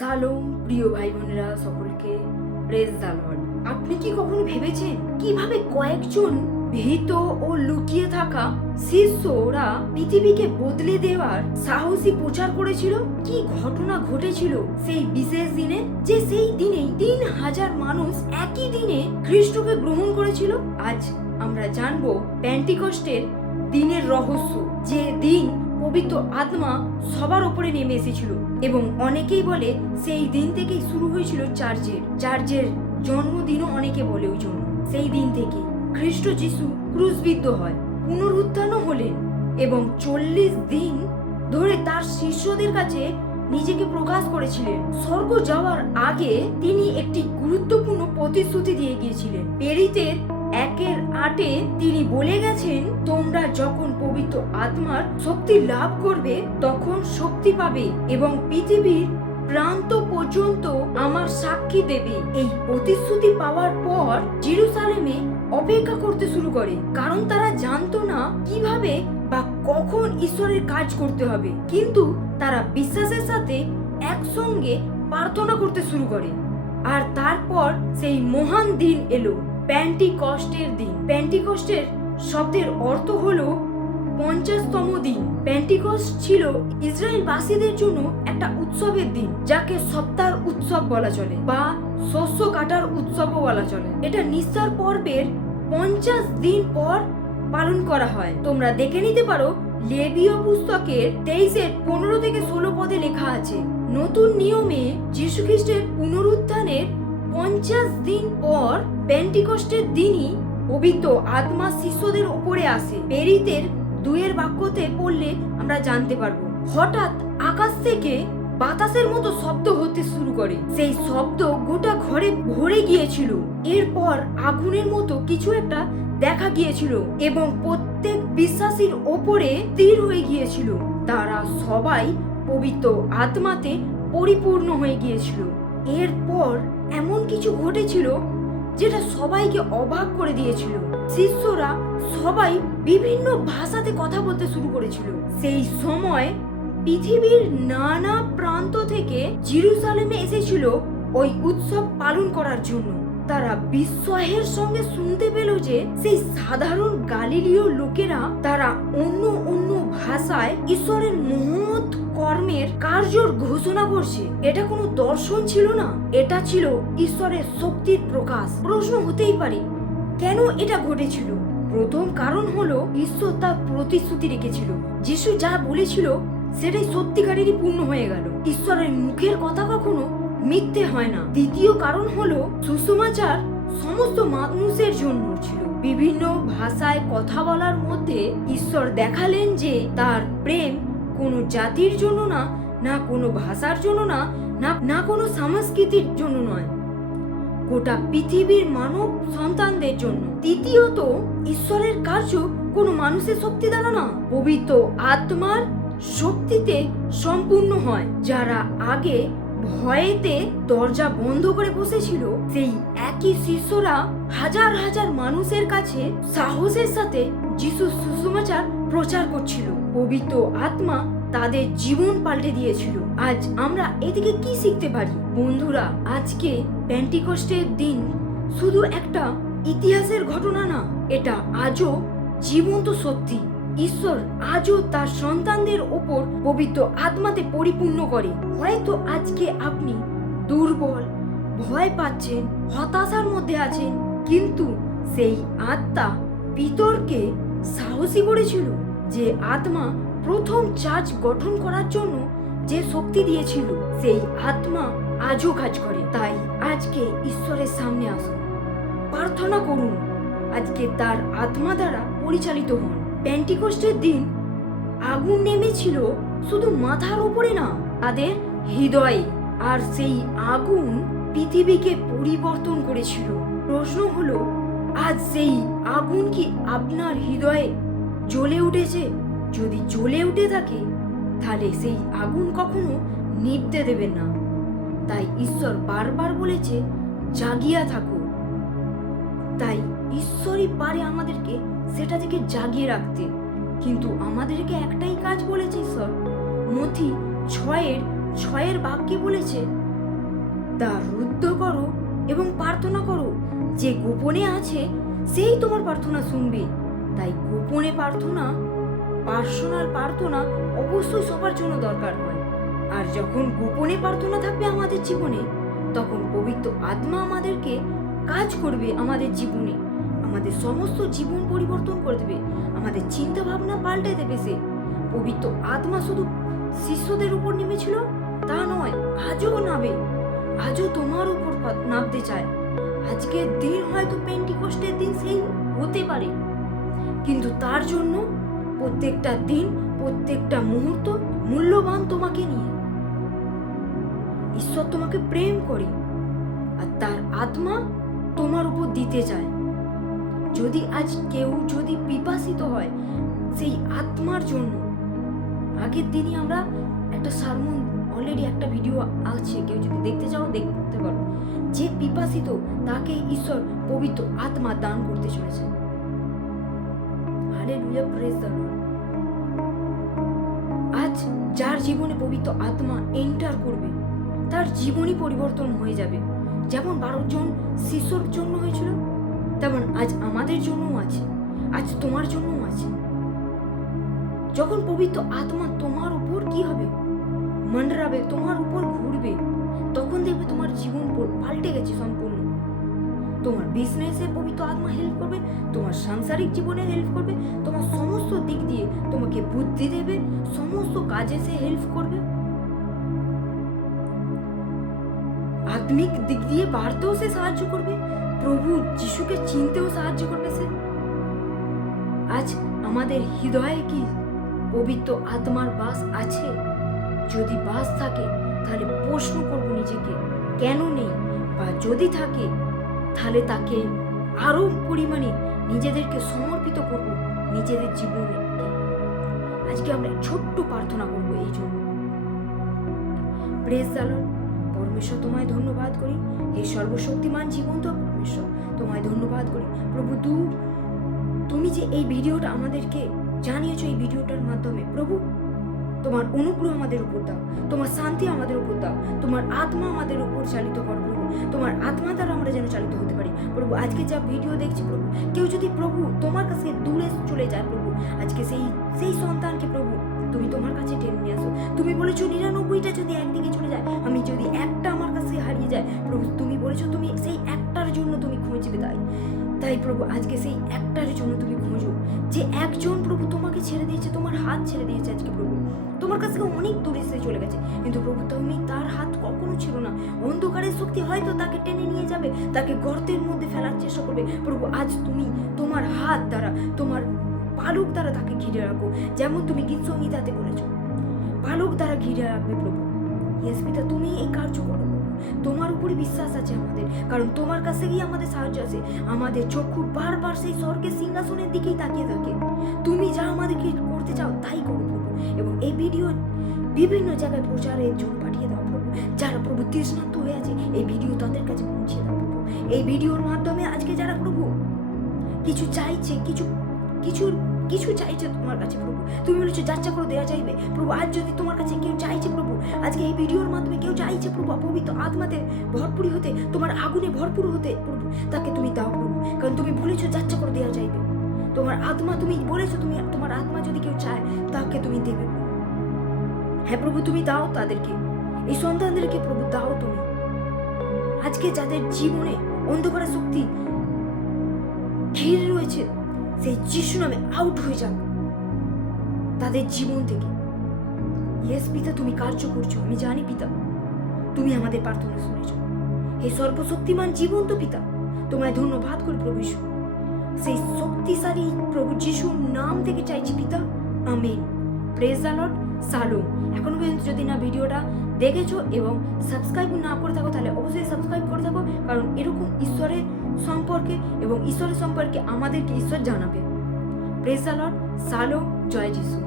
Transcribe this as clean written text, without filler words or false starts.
শালোম প্রিয় ভাই বোনেরা সকলকে প্রেজ দ্য লর্ড। আপনি কি কখনো ভেবেছেন কিভাবে কয়েকজন ভীত ও লুকিয়ে থাকা শিষ্যরা পৃথিবীকে বদলে দেওয়ার সাহসী প্রচার করেছিল? কি ঘটনা ঘটেছিল সেই বিশেষ দিনে, যে সেই দিনেই 3000 মানুষ একই দিনে খ্রিস্টকে গ্রহণ করেছিল? আজ আমরা জানবো পেন্টিকস্টের দিনের রহস্য, যে দিন পবিত্র আত্মা সবার উপরে নেমে এসেছিল। এবং অনেকেই বলে সেই দিন থেকেই শুরু হয়েছিল চার্চের জন্মদিনও অনেকে বলে ওই জন্য। সেই দিন থেকে খ্রিস্ট যিশু ক্রুশবিদ্ধ হয়, পুনরুত্থানও হলেন এবং 40 দিন ধরে তার শিষ্যদের কাছে নিজেকে প্রকাশ করেছিলেন। স্বর্গ যাওয়ার আগে তিনি একটি গুরুত্বপূর্ণ প্রতিশ্রুতি দিয়ে গিয়েছিলেন। প্রেরিতের 1:8 তিনি বলে গেছেন, তোমরা যখন পবিত্র আত্মার শক্তি লাভ করবে তখন শক্তি পাবে এবং পৃথিবীর প্রান্ত পর্যন্ত আমার সাক্ষী দেবে। এই প্রতিশ্রুতি পাওয়ার পর জেরুসালেমে অপেক্ষা করতে শুরু করে, কারণ তারা জানতো না কিভাবে বা কখন ঈশ্বরের কাজ করতে হবে, কিন্তু তারা বিশ্বাসের সাথে একসঙ্গে প্রার্থনা করতে শুরু করে। আর তারপর সেই মহান দিন এলো, পেন্টিকস্টের দিন। পেন্টিকস্টের শব্দের অর্থ হলো 50তম দিন। পেন্টিকস্ট ছিল ইসরায়েলবাসীদের জন্য একটা উৎসবের দিন, যাকে সপ্তাহের উৎসব বলা চলে বা শস্য কাটার উৎসবও বলা চলে। এটা নিস্তার পর্বের 50 দিন পর পালন করা হয়। তোমরা দেখে নিতে পারো, লেবীয় পুস্তকের 23:15 থেকে 16 পদে লেখা আছে। নতুন নিয়মে যীশু খ্রিস্টের পুনরুত্থানের 50 দিন পর পেন্টিকস্টের দিনই পবিত্র আত্মা শিষ্যদের উপরে আসে। প্রেরিতের 2 বাক্যতে পড়লে আমরা জানতে পারবো, হঠাৎ আকাশ থেকে বাতাসের মতো শব্দ হতে শুরু করে। সেই শব্দ গোটা ঘরে ভরে গিয়েছিল। এরপর আগুনের মতো কিছু একটা দেখা গিয়েছিল এবং প্রত্যেক বিশ্বাসীর ওপরে স্থির হয়ে গিয়েছিল। তারা সবাই পবিত্র আত্মাতে পরিপূর্ণ হয়ে গিয়েছিল। এরপর এমন কিছু ঘটেছিল যেটা সবাইকে অবাক করে দিয়েছিল। শিষ্যরা সবাই বিভিন্ন ভাষাতে কথা বলতে শুরু করেছিল। সেই সময় পৃথিবীর নানা প্রান্ত থেকে জেরুসালেমে এসেছিল ওই উৎসব পালন করার জন্য। তারা বিস্ময়ের সঙ্গে শুনতে পেল যে সেই সাধারণ গালিলীয় লোকেরা তারা অন্য অন্য ভাষায় ঈশ্বরের মহৎ কর্মের কার্যর ঘোষণা করছে। এটা কোনো দর্শন ছিল না, এটা ছিল ঈশ্বরের শক্তির প্রকাশ। প্রশ্ন হতেই পারে, কেন এটা ঘটেছিল? প্রথম কারণ হলো, ঈশ্বর তার প্রতিশ্রুতি রেখেছিল। যিশু যা বলেছিল সেটাই সত্যিকারেরই পূর্ণ হয়ে গেল। ঈশ্বরের মুখের কথা কখনো মিথ্যে হয় না। দ্বিতীয় কারণ হলো, সুসমাচার সমস্ত মানুষের জন্য ছিল। বিভিন্ন ভাষায় কথা বলার মধ্যে ঈশ্বর দেখালেন যে তার প্রেম কোনো জাতির জন্য না, না কোনো ভাষার জন্য না, না কোনো সংস্কৃতির জন্য নয়, গোটা পৃথিবীর মানব সন্তানদের জন্য। তৃতীয়ত, ঈশ্বরের কার্য কোনো মানুষের শক্তি দ্বারা না, পবিত্র আত্মার শক্তিতে সম্পূর্ণ হয়। যারা আগে ভয়েতে দরজা বন্ধ করে বসেছিল, সেই একই শিষ্যরা হাজার হাজার মানুষের কাছে সাহসের সাথে যিশুর সুসমাচার প্রচার করছিল। পবিত্র আত্মা তাদের জীবন পাল্টে দিয়েছিল। আজ আমরা এদিকে কি শিখতে পারি? বন্ধুরা, আজকে পেন্টিকস্টের দিন শুধু একটা ইতিহাসের ঘটনা না, এটা আজও জীবন্ত সত্যি। ঈশ্বর আজও তার সন্তানদের ওপর পবিত্র আত্মাতে পরিপূর্ণ করে। হয়তো আজকে আপনি দুর্বল, ভয় পাচ্ছেন, হতাশার মধ্যে আছেন, কিন্তু সেই আত্মা পিতরকে সাহসী করেছিল। যে আত্মা প্রথম চার্চ গঠন করার জন্য যে শক্তি দিয়েছিল, সেই আত্মা আজও কাজ করে। তাই আজকে ঈশ্বরের সামনে আসুন, প্রার্থনা করুন, আজকে তার আত্মা দ্বারা পরিচালিত হন। পেন্টিকস্টের দিন আগুন নেমেছিল শুধু মাথার উপরে না, তাদের হৃদয়ে। আর সেই আগুন পৃথিবীকে পরিবর্তন করেছিল। প্রশ্ন হলো, আজ সেই আগুন কি আপনার হৃদয়ে জ্বলে উঠেছে? যদি জ্বলে উঠে থাকে, তাহলে সেই আগুন কখনো নিভতে দেবেন না। তাই ঈশ্বর বারবার বলেছে, জাগিয়া থাকো। তাই ঈশ্বরই পারে আমাদেরকে সেটা থেকে জাগিয়ে রাখতে। কিন্তু আমাদেরকে একটাই কাজ বলেছে ঈশ্বর। মথি 6:6 বাক্যে বলেছে, দ্বার রুদ্ধ করো এবং প্রার্থনা করো, যে গোপনে আছে সেই তোমার প্রার্থনা শুনবে। তাই গোপনে প্রার্থনা, পার্সোনাল প্রার্থনা অবশ্যই সবার জন্য দরকার হয়। আর যখন গোপনে প্রার্থনা থাকবে আমাদের জীবনে, তখন পবিত্র আত্মা আমাদেরকে কাজ করবে আমাদের জীবনে, আমাদের সমস্ত জীবন পরিবর্তন করে দেবে, আমাদের চিন্তা ভাবনা পাল্টে দেবে। সে পবিত্র আত্মা শুধু শিষ্যদের উপর নেমেছিল তা নয়, আজও নামে, আজও তোমার উপর নামতে চায়। আজকের দিন হয়তো পেন্টিকস্টের দিন সেই হতে পারে, কিন্তু তার জন্য প্রত্যেকটা দিন, প্রত্যেকটা মুহূর্ত মূল্যবান তোমাকে নিয়ে। ঈশ্বর তোমাকে প্রেম করে আর তার আত্মা তোমার উপর দিতে চায়। যদি আজ কেউ যদি পিপাসিত হয় সেই আত্মার জন্য, আগের দিনই আমরা একটা সারমন অলরেডি একটা ভিডিও আছে, কেউ যদি দেখতে চাও দেখতে পারো। যে পিপাসিত তাকে ঈশ্বর পবিত্র আত্মা দান করতে চলেছে। Hallelujah, praise the Lord. আজ যার জীবনে পবিত্র আত্মা এন্টার করবে তার জীবনই পরিবর্তন হয়ে যাবে। যেমন 12 জন শিষ্যর জন্য হয়েছিল, তেমন আজ আমাদের জন্যও আছে, আজ তোমার জন্যও আছে। যখন পবিত্র আত্মা তোমার উপর কি হবে, মন্ডরাবে, তোমার উপর ঘুরবে, তখন দেখবে তোমার জীবন পাল্টে গেছে সম্পূর্ণ। তোমার বিজনেসে পবিত্র আত্মা হেল্প করবে, তোমার সাংসারিক জীবনে হেল্প করবে, তোমার সমস্ত দিক দিয়ে তোমাকে বুদ্ধি দেবে, সমস্ত কাজে সে হেল্প করবে। আত্মিক দিক দিয়ে বাড়তেও সে সাহায্য করবে, প্রভু যিশুকে চিনতেও সাহায্য করবে সে। আজ আমাদের হৃদয়ে কি পবিত্র আত্মার বাস আছে? যদি বাস থাকে তাহলে প্রশ্ন করব নিজেকে, কেন নেই? বা যদি থাকে তাহলে তাকে আরো পরিমাণে নিজেদেরকে সমর্পিত করব, নিজেদের জীবনে। আজকে আমরা ছোট্ট প্রার্থনা করব এই জন্য। Praise the Lord. পরমেশ্বর তোমায় ধন্যবাদ করি, হে সর্বশক্তিমান জীবন্ত পরমেশ্বর, তোমায় ধন্যবাদ করি প্রভু। তুমি যে এই ভিডিওটা আমাদেরকে জানিয়েছো, এই ভিডিওটার মাধ্যমে প্রভু তোমার অনুগ্রহ আমাদের উপর দাও, তোমার শান্তি আমাদের উপর দাও, তোমার আত্মা আমাদের উপর চালিত করো প্রভু। তোমার আত্মা দ্বারা আমরা যেন চালিত হতে পারি প্রভু। আজকে যা ভিডিও দেখছি প্রভু, কেউ যদি প্রভু তোমার কাছে দূরে চলে যায় প্রভু, আজকে সেই সন্তানকে প্রভু তুমি তোমার কাছে টেনে নিয়ে আসো। তুমি বলেছো 99টা যদি একদিকে চলে যায়, আমি যদি একটা আমার কাছে হারিয়ে যায় প্রভু, তুমি বলেছো তুমি সেই একটার জন্য তুমি খুঁজবে। তাই প্রভু আজকে সেই একটার জন্য তুমি খোঁজো, যে একজন প্রভু তোমাকে ছেড়ে দিয়েছে, তোমার হাত ছেড়ে দিয়েছে আজকে প্রভু, তোমার কাছ থেকে অনেক দূরে সে চলে গেছে, কিন্তু প্রভু তুমি তার হাত কখনো ছিল না। অন্ধকারের শক্তি হয়তো তাকে টেনে নিয়ে যাবে, তাকে গর্তের মধ্যে ফেলার চেষ্টা করবে প্রভু। আজ তুমি তোমার হাত দ্বারা, তোমার পালক দ্বারা তাকে ঘিরে রাখো, যেমন তুমি গীত সংহিতাতে বলেছো পালক দ্বারা ঘিরে রাখবে প্রভু। ইয়েস পিতা, তুমি এই কার্য করো, তোমার উপরে বিশ্বাস আছে আমাদের, কারণ তোমার কাছে গিয়ে আমাদের সাহায্য আছে। আমাদের চক্ষু বারবার সেই স্বর্গের সিংহাসনের দিকেই তাকিয়ে থাকে। তুমি যা আমাদেরকে করতে চাও তাই করো প্রভু, এবং এই ভিডিও বিভিন্ন জায়গায় প্রচারের জন্য পাঠিয়ে দাও প্রভু। যারা প্রভু তৃষ্ণার্ত হয়ে আছে, এই ভিডিও তাদের কাছে পৌঁছে দাও প্রভু। এই ভিডিওর মাধ্যমে আজকে যারা প্রভু কিছু চাইছে, কিছু চাইছে তোমার কাছে প্রভু, তুমি বলেছো যাচ্ছা করে দেওয়া যাইবে প্রভু। আজ যদি তোমার কাছে কেউ চাইছে প্রভু, আজকে এই ভিডিওর মাধ্যমে কেউ চাইছে প্রভু পবিত্র আত্মাতে ভরপুরি হতে, তোমার আগুনে ভরপুর হতে প্রভু, তাকে তুমি দাও প্রভু, কারণ তুমি বলেছো যাচ্ছা করে দেওয়া যাইবে। তোমার আত্মা, তুমি বলেছো তুমি তোমার আত্মা যদি কেউ চায় তাকে তুমি দেবে। হ্যাঁ প্রভু, তুমি দাও তাদেরকে, এই সন্তানদেরকে প্রভু দাও তুমি। আজকে যাদের জীবনে অন্ধকারের শক্তি ঘিরে রয়েছে, সেই যিশু নামে আউট হয়ে যাক তাদের জীবন থেকে। ইয়েস পিতা, তুমি কার্য করছো, আমি জানি পিতা, তুমি আমাদের প্রার্থনা শুনেছো। হে সর্বশক্তিমান জীবন্ত পিতা, তোমায় ধন্যবাদ করি প্রভু যিশু। সেই শক্তিশালী প্রভু যিশুর নাম থেকে চাইছি পিতা, আমেন। Praise the Lord. শালোম। এখনো পর্যন্ত যদি না ভিডিওটা দেখেছো এবং সাবস্ক্রাইব না করে থাকো, তাহলে অবশ্যই সাবস্ক্রাইব করে থাকো, কারণ এরকম ঈশ্বরের সম্পর্কে এবং ঈশ্বরের সম্পর্কে আমাদেরকে ঈশ্বর জানাবে। Praise the Lord. শালোম। জয় যিশু।